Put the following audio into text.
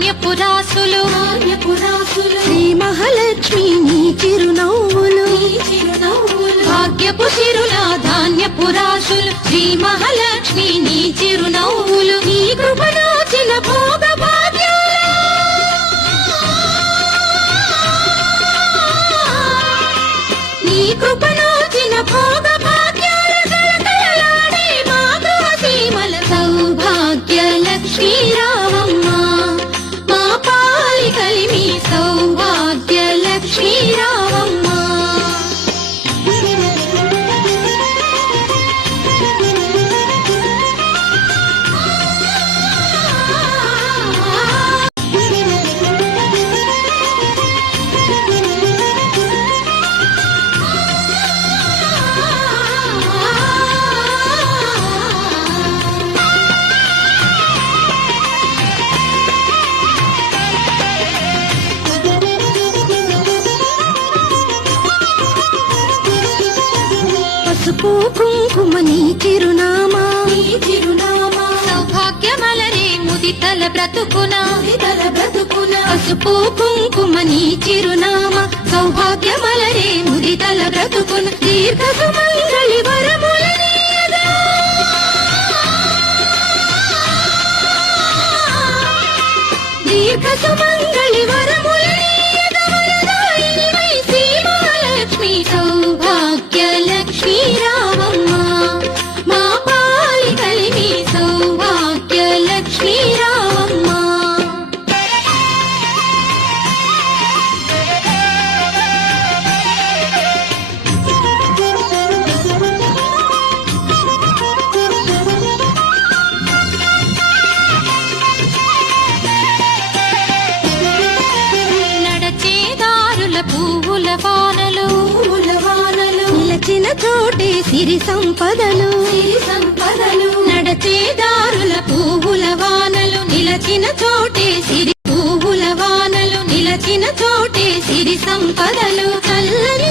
ధాన్యపురాసులు శ్రీ మహాలక్ష్మి నీ చిరునవ్వులు భాగ్యపు సిరుల ధాన్యపురాసులు శ్రీ మహాలక్ష్మి నీ చిరునవ్వులు నీ కృపణోచిన భోగ భాగ్యాలు నీ కృపణోచిన భోగ భాగ్యాలు కళకళలాడే మాధవ సీమల సౌభాగ్య లక్ష్మీ రావమ్మ మా పాలి కలిమి సౌభాగ్య లక్ష్మీ రావమ్మ పసుపు కుంకుమ నీ చిరునామా సౌభాగ్యమలరే ముదితల బ్రతుకున పసుపు కుంకుమ నీ చిరునామా సౌభాగ్యమలరే ముదితల బ్రతుకున దీర్ఘ సుమంగళి వరములనీయగా దీర్ఘ సుమంగళి వరములనీయగా వరదాయినివై శ్రీమహాలక్ష్మి సౌభాగ్య లక్ష్మీ రావమ్మ మా పాలి కలిమి సౌభాగ్య లక్ష్మీ రావమ్మ నడచేదారుల పువ్వుల వానలు నిలచిన చోటే సిరి సంపదలు నడచేదారుల పువ్వుల వానలు నిలచిన చోటే సిరి పువ్వుల వానలు నిలచిన చోటే సిరి సంపదలు చల్లని